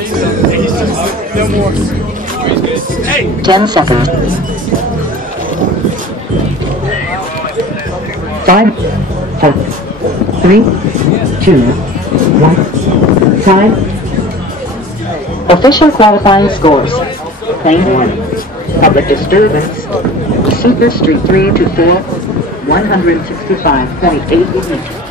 No more. 10 seconds. 5, 4, 3, 2, 1. Time. Official qualifying scores. Lane 1. Public disturbance. Super Street 3 to 4. 165.8 meters.